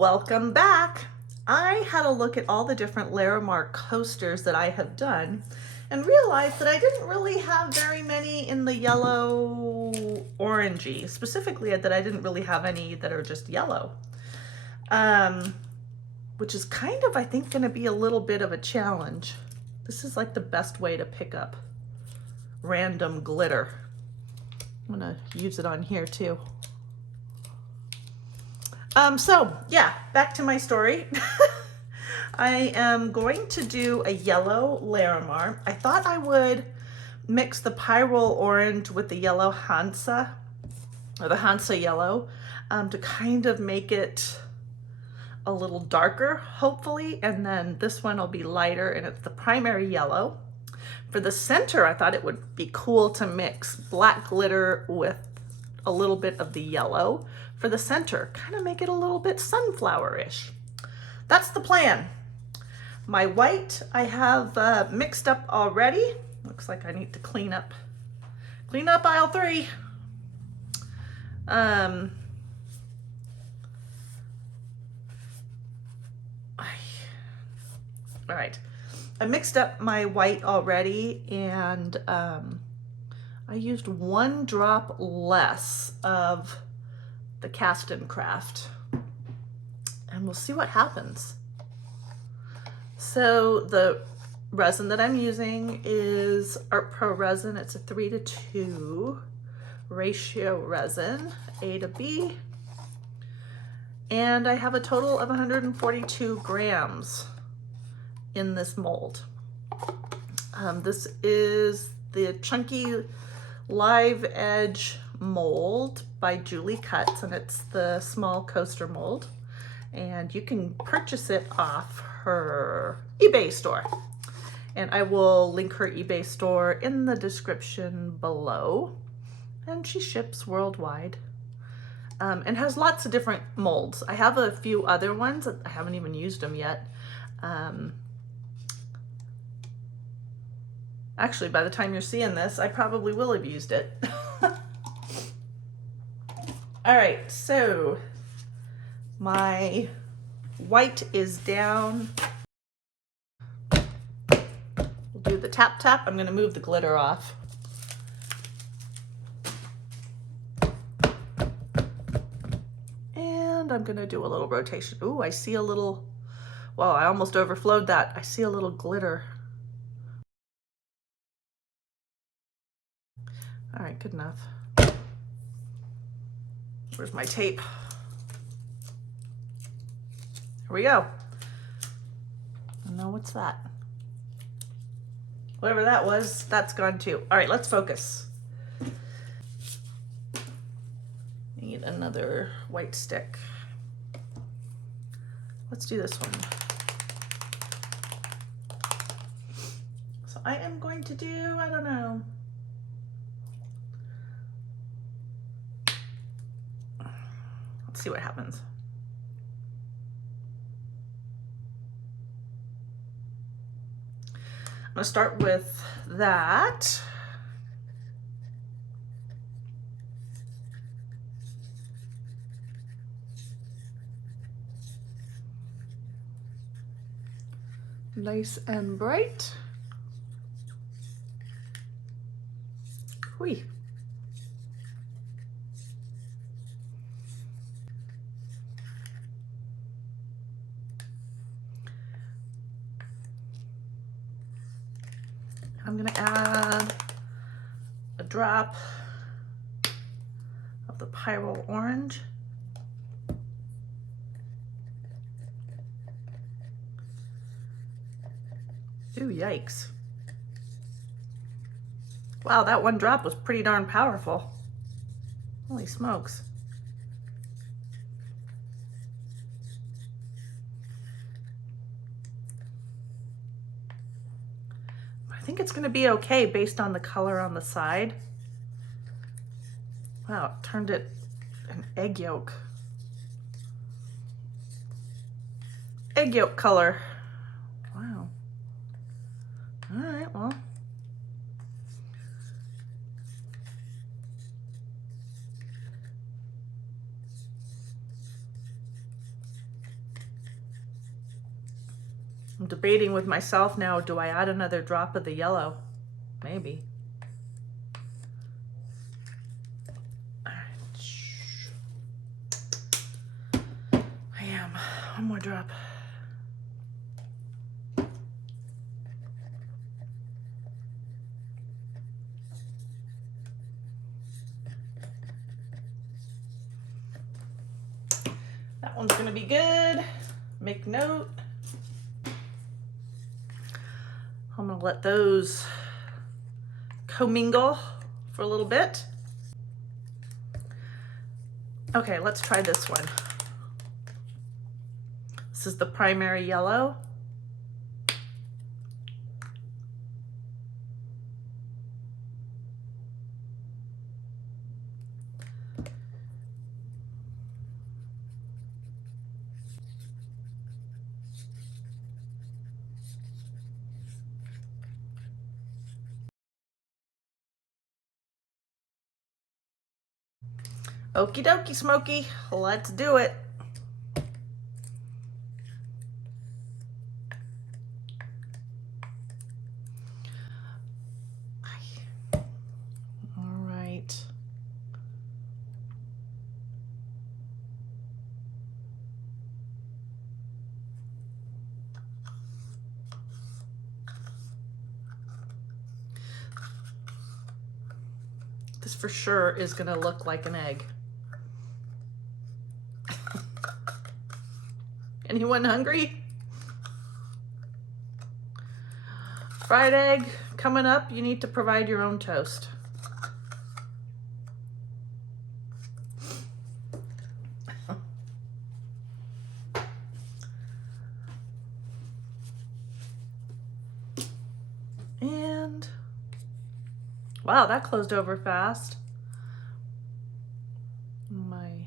Welcome back. I had a look at all the different Larimar coasters that I have done and realized that I didn't really have very many in the yellow orangey, specifically that I didn't really have any that are just yellow, which is kind of, I think, going to be a little bit of a challenge. This is like the best way to pick up random glitter. I'm going to use it on here too. So yeah, back to my story. I am going to do a yellow Larimar. I thought I would mix the Pyrole orange with the yellow Hansa, or the Hansa yellow, to kind of make it a little darker, hopefully, and then this one will be lighter and it's the primary yellow. For the center, I thought it would be cool to mix black glitter with a little bit of the yellow for the center, kind of make it a little bit sunflower-ish. That's the plan. My white I have mixed up already. Looks like I need to clean up aisle 3. All right, I mixed up my white already, and I used 1 drop less of the Castin craft, and we'll see what happens. So the resin that I'm using is Art Pro resin. It's a 3:2 ratio resin, A to B, and I have a total of 142 grams in this mold. This is the Chunky Live Edge mold by Julie Cuts, and it's the small coaster mold, and you can purchase it off her eBay store, and I will link her eBay store in the description below. And she ships worldwide, and has lots of different molds. I have a few other ones. I haven't even used them yet. Actually, by the time you're seeing this, I probably will have used it. All right, so my white is down. We'll do the tap tap. I'm gonna move the glitter off. And I'm gonna do a little rotation. Ooh, I see a little, wow, I almost overflowed that. I see a little glitter. All right, good enough. Where's my tape? Here we go. Oh no, what's that? Whatever that was, that's gone too. All right, let's focus. Need another white stick. Let's do this one. So I am going to do, I don't know, let's see what happens. I'm gonna start with that. Nice and bright. Whee. I'm gonna add a drop of the Pyrole orange. Ooh, yikes. Wow, that 1 drop was pretty darn powerful. Holy smokes. I think it's gonna be okay based on the color on the side. Wow, it turned it an egg yolk. Egg yolk color. Wow. All right, well. I'm debating with myself now, do I add another drop of the yellow? Maybe. All right. I am. One more drop. That one's gonna be good. Make note. I'm gonna let those commingle for a little bit. Okay, let's try this one. This is the primary yellow. Okie dokie, Smokey, let's do it. All right. This for sure is gonna look like an egg. Anyone hungry? Fried egg coming up. You need to provide your own toast. And wow, that closed over fast. My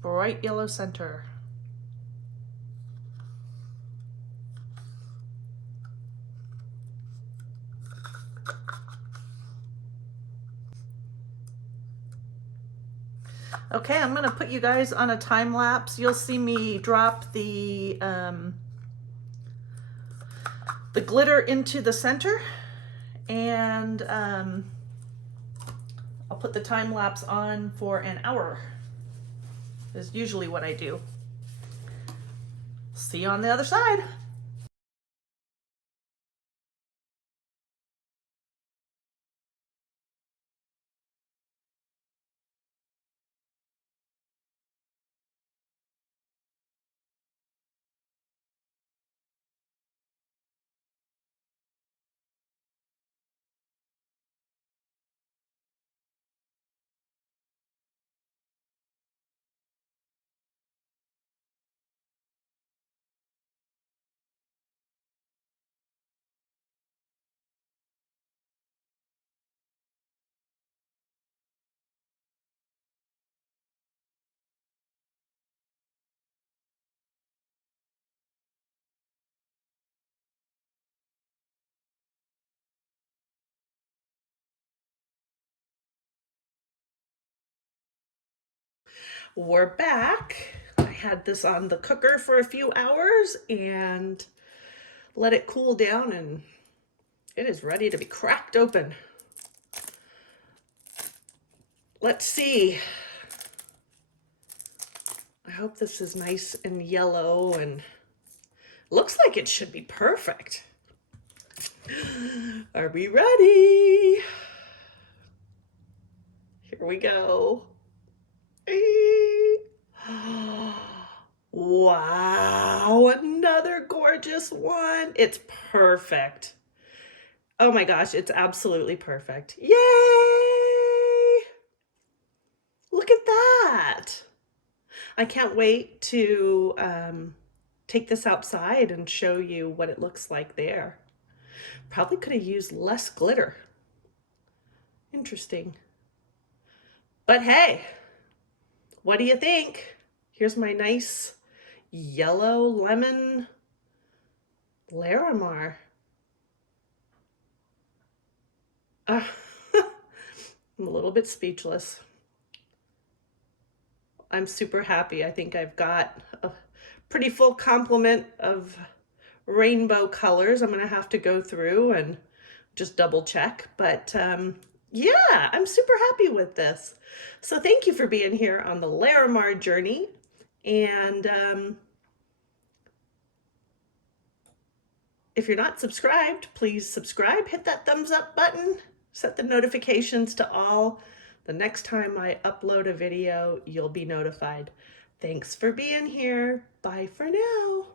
bright yellow center. Okay, I'm gonna put you guys on a time lapse. You'll see me drop the glitter into the center, and I'll put the time lapse on for an hour. Is usually what I do. See you on the other side. We're back. I had this on the cooker for a few hours and let it cool down, and it is ready to be cracked open. Let's see. I hope this is nice and yellow and looks like it should be perfect. Are we ready? Here we go. Wow, another gorgeous one. It's perfect. Oh my gosh, it's absolutely perfect. Yay! Look at that. I can't wait to take this outside and show you what it looks like there. Probably could have used less glitter. Interesting. But hey, what do you think? Here's my nice yellow lemon Larimar. I'm a little bit speechless. I'm super happy. I think I've got a pretty full complement of rainbow colors. I'm gonna have to go through and just double check, but yeah, I'm super happy with this. So thank you for being here on the Larimar journey. And if you're not subscribed, please subscribe, hit that thumbs up button, set the notifications to all. The next time I upload a video, you'll be notified. Thanks for being here. Bye for now.